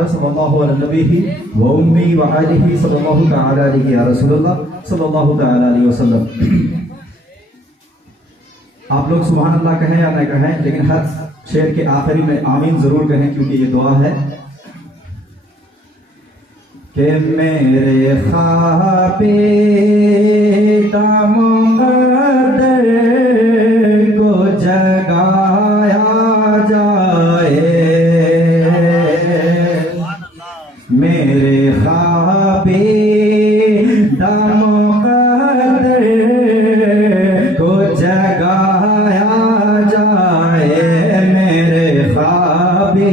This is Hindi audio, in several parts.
पढ़ो सल्लल्लाहु अलैहि व उम्मी व आलिहि सल्लल्लाहु तआला अलैहि या रसूलुल्लाह सल्लल्लाहु तआला अलैहि वसल्लम। आप लोग सुभान अल्लाह कहें या न कहें, लेकिन हर शेर के आखिरी में आमीन जरूर कहें, क्योंकि ये दुआ है कि मेरे ख्वाबे मुक़द्दर को जगाया जाए, मेरे ख्वाबे मुक़द्दर को जगाया जाए, मेरे ख्वाबे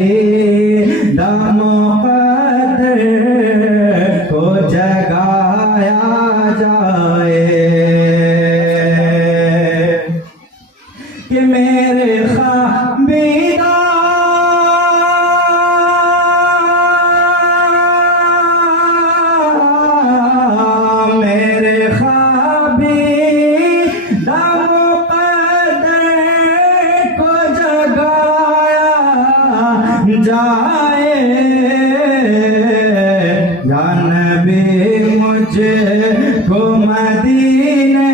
मुक़द्दर को जगाया जाए, कि मेरे ख्वाबीदा मेरे ख्वाबीदा मुक़द्दर को जगाया जाए, या नबी मुझको मदीने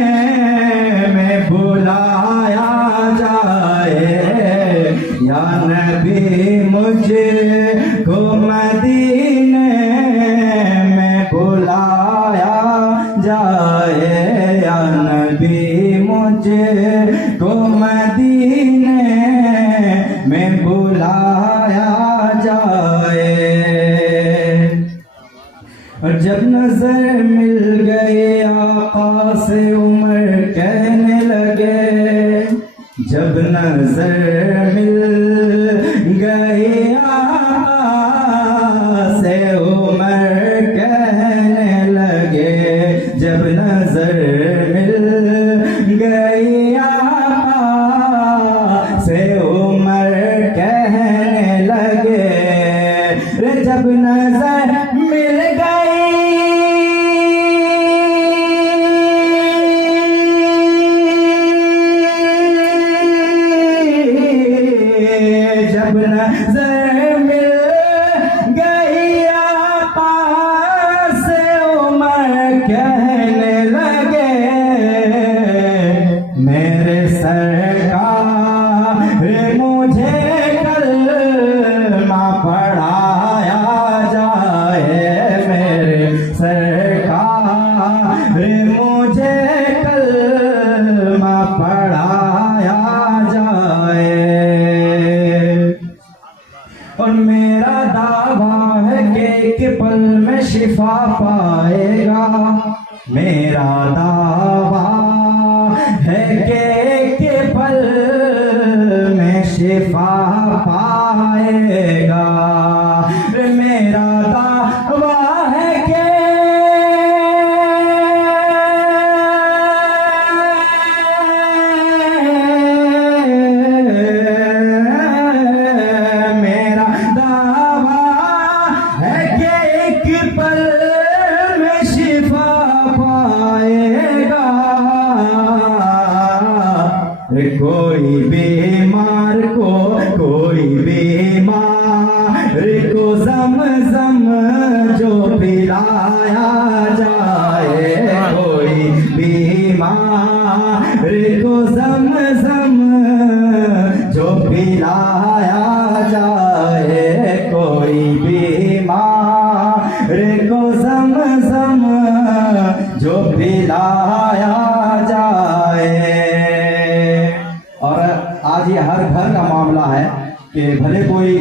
में बुलाया जाए, या नबी मुझको मदीने में बुलाया जाए, या नबी मुझको मदीने में बुलाया जाए। और जब नजर मिल गए आका से उमर कहने लगे, जब नजर मिल गए आका से उमर कहने लगे, जब नजर मिल गई आका से उमर कहने लगे, रे जब नजर मिल गई जब नजर मिल गई आका से उमर कहने लगे, मेरे सरकार मुझे कलमा पढ़ाया जाए, मेरे सरकार मुझे कलमा पढ़ाया जाए। और मेरा दावा है कि एक पल में शिफा पाएगा, मेरा दावा है कि एक पल में शिफा पाएगा, मेरा दावा है कि मेरा दावा है कि एक पल में शिफा पाएगा, कोई बीमार को ज़म-ज़म जो पिलाया जाए, कोई बीमार को ज़म-ज़म जो पिलाया जाए, कोई बीमार को ज़म-ज़म जो पिलाया जाए। और आज ये हर घर का मामला है कि भले कोई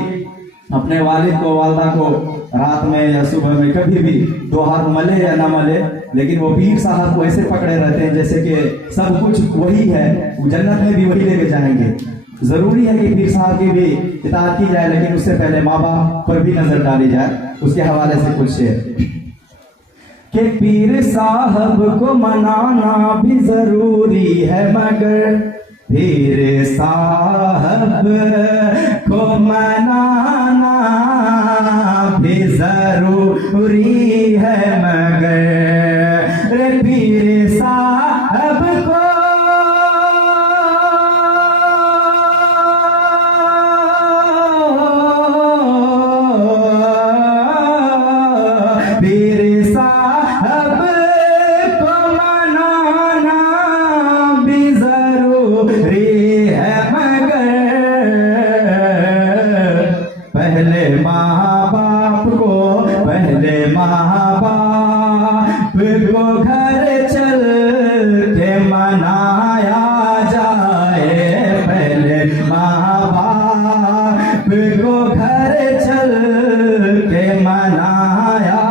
अपने वालिद को वालदा को रात में या सुबह में कभी भी दो हाथ मले या ना मले, लेकिन वो पीर साहब को ऐसे पकड़े रहते हैं जैसे कि सब कुछ वही है, जन्नत में भी वही लेके जाएंगे। जरूरी है कि पीर साहब की भी इताअत की जाए, लेकिन उससे पहले माँ बाप पर भी नजर डाली जाए। उसके हवाले से कुछ शेर कि पीर साहब को मनाना भी जरूरी है, मगर पीर साहब को मनाना भी जरूरी है, मगर पीर साहब को पहले माँ बाप को, पहले माँ बाप को घर चल के मनाया जाए, पहले माँ बाप को घर चल के मनाया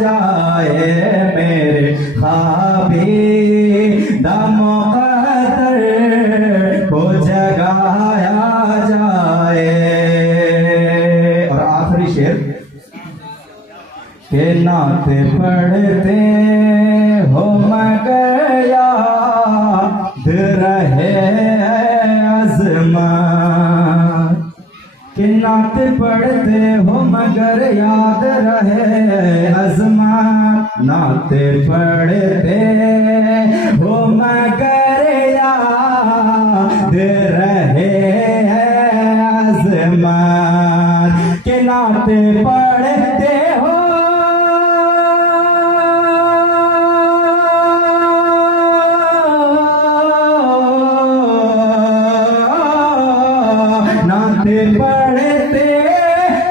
जाए, मेरे ख्वाबीदा मुक़द्दर को जगाया जाए। और आखिरी शेर के नात पढ़ते हो मगर याद रहे अज़मात, कि नात पढ़ते हो मगर याद रहे अज़मात, नात पढ़ते हो मगर याद रहे अज़मात, कि नात पढ़ते हो पढ़ते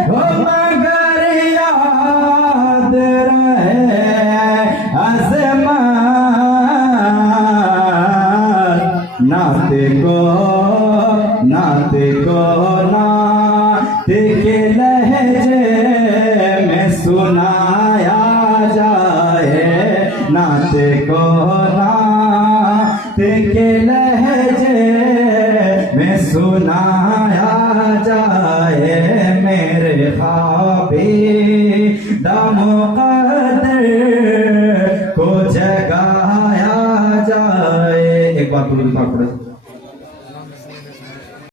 हो मगर याद रहे अज़मात, नाते को नात के लहजे में सुनाया जाए, नाते को नात के लहजे में सुनाया जाए, मेरे ख्वाबीदा मुक़द्दर को जगाया जाए। एक बार पूरी